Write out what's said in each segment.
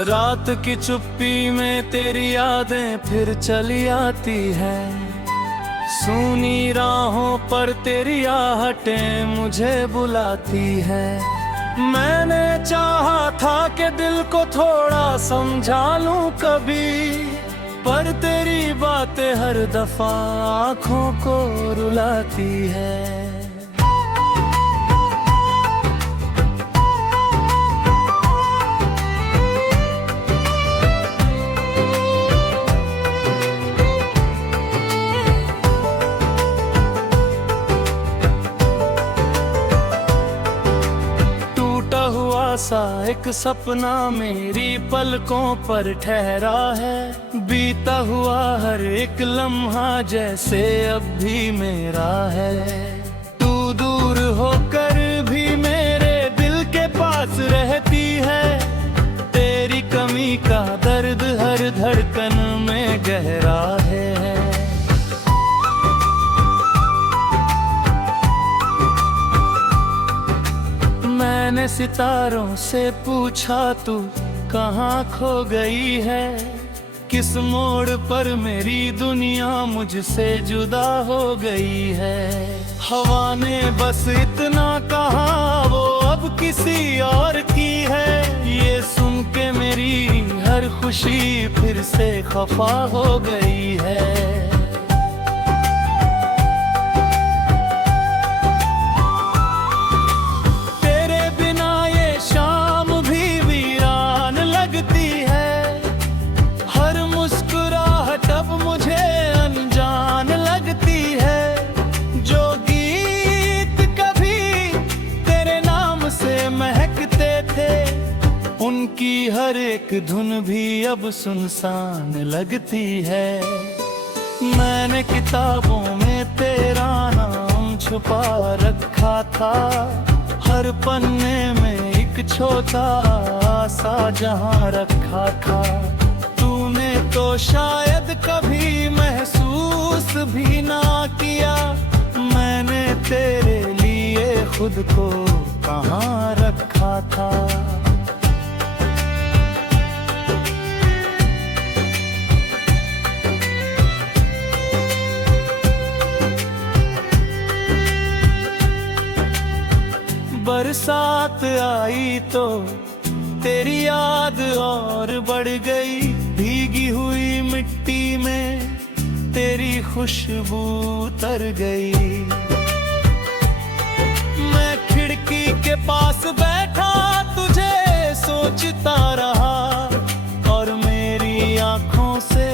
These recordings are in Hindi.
रात की चुप्पी में तेरी यादें फिर चली आती है। सूनी राहों पर तेरी आहटें मुझे बुलाती है। मैंने चाहा था कि दिल को थोड़ा समझा लूं कभी, पर तेरी बातें हर दफा आँखों को रुलाती है। सा एक सपना मेरी पलकों पर ठहरा है। बीता हुआ हर एक लम्हा जैसे अब भी मेरा है। तू दूर होकर भी मेरे दिल के पास रहती है। तेरी कमी का दर्द हर धड़कन में गहरा है। मैंने सितारों से पूछा तू कहाँ खो गई है। किस मोड़ पर मेरी दुनिया मुझसे जुदा हो गई है। हवा ने बस इतना कहा वो अब किसी और की है। ये सुन के मेरी हर खुशी फिर से खफा हो गई है। उनकी हर एक धुन भी अब सुनसान लगती है। मैंने किताबों में तेरा नाम छुपा रखा था। हर पन्ने में एक छोटा सा जहां रखा था। तूने तो शायद कभी महसूस भी ना किया। मैंने तेरे लिए खुद को कहाँ रखा था। बरसात आई तो तेरी याद और बढ़ गई। भीगी हुई मिट्टी में तेरी खुशबू उतर गई। मैं खिड़की के पास बैठा तुझे सोचता रहा। और मेरी आंखों से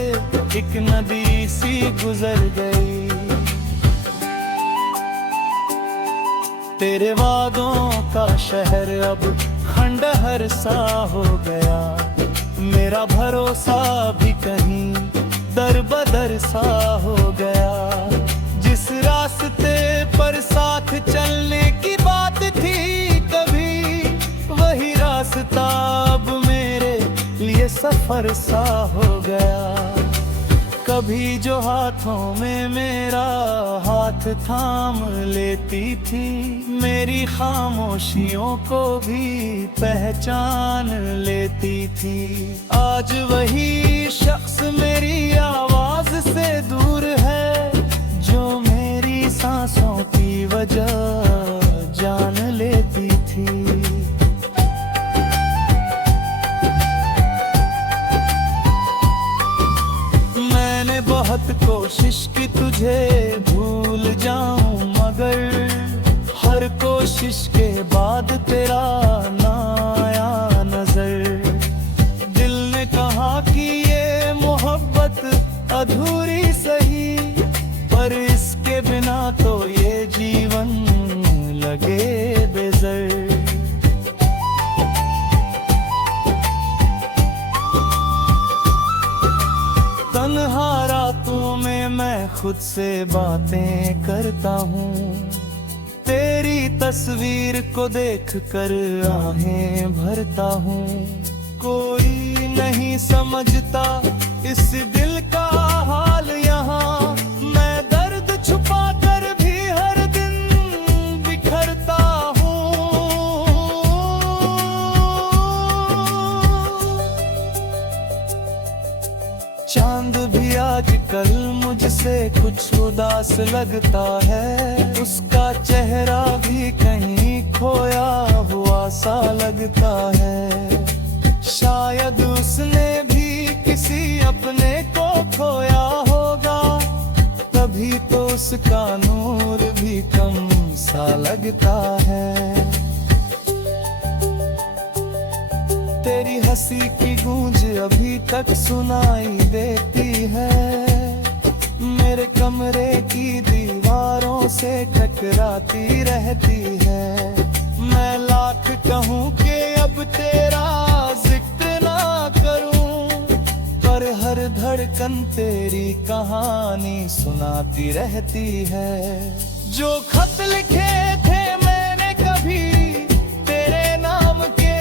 एक नदी सी गुजर गई। तेरे वादों का शहर अब खंडहर सा हो गया। मेरा भरोसा भी कहीं दर बदर सा हो गया। जिस रास्ते पर साथ चलने की बात थी कभी, वही रास्ता अब मेरे लिए सफर सा हो गया। कभी जो हाथों में मेरा हाथ थाम लेती थी, मेरी खामोशियों को भी पहचान लेती थी। आज वही शख्स मेरी आवाज से दूर है, जो मेरी सांसों की वजह जान लेती थी। बहुत कोशिश की तुझे भूल जाऊं, मगर हर कोशिश के बाद तेरा ना आया नजर। दिल ने कहा कि ये मोहब्बत अधूरी सही, पर इसके बिना तो ये जीवन लगे बेज़र। तन्हा रातों में मैं खुद से बातें करता हूँ। तेरी तस्वीर को देख कर आहें भरता हूँ। कोई नहीं समझता इस दिल का हाल यहाँ। मैं दर्द छुपा कर भी हर दिन बिखरता हूँ। चांद भी आजकल मुझसे कुछ उदास लगता है, उसका चेहरा भी कहीं खोया हुआ सा लगता है। शायद उसने भी किसी अपने को खोया होगा, तभी तो उसका नूर भी कम सा लगता है। तेरी हंसी की गूंज अभी तक सुनाई देती है, मेरे कमरे की दीवारों से टकराती रहती है। मैं लाख कहूँ कि अब तेरा जिक्र ना करूँ, पर हर धड़कन तेरी कहानी सुनाती रहती है। जो खत लिखे थे मैंने कभी तेरे नाम के,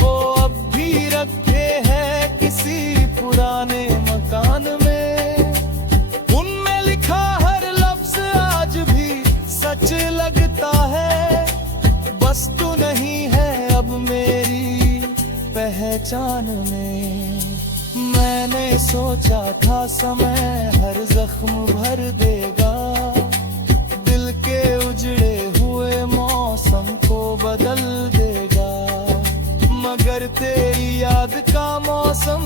वो अब भी रखे हैं किसी पुराने मकान में। उनमें लिखा हर लफ्ज आज भी सच लगता है, बस तू नहीं है अब मेरी पहचान में। मैंने सोचा था समय हर जख्म भर देगा, दिल के उजड़े हुए मौसम को बदल देगा, मगर तेरी याद का मौसम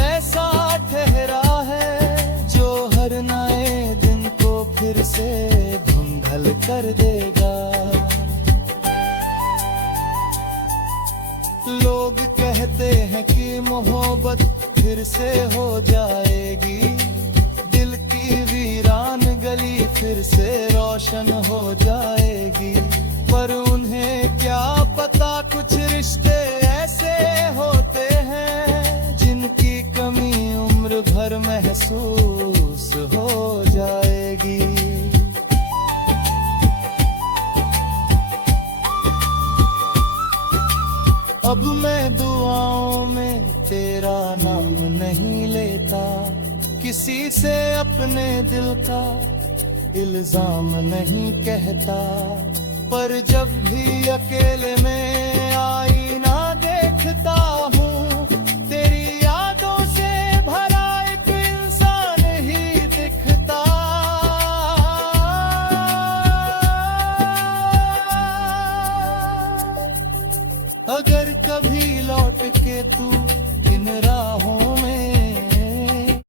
ऐसा ठहरा है, जो हर नए दिन को फिर से धुंधल कर देगा। लोग कहते हैं कि मोहब्बत फिर से हो जाएगी, दिल की वीरान गली फिर से रोशन हो जाएगी, पर उन्हें क्या पता कुछ रिश्ते ऐसे होते हैं, जिनकी कमी उम्र भर महसूस हो जाएगी। अब मैं दुआओं में तेरा नाम नहीं लेता, किसी से अपने दिल का इल्जाम नहीं कहता, पर जब भी अकेले में आईना देखता हूँ,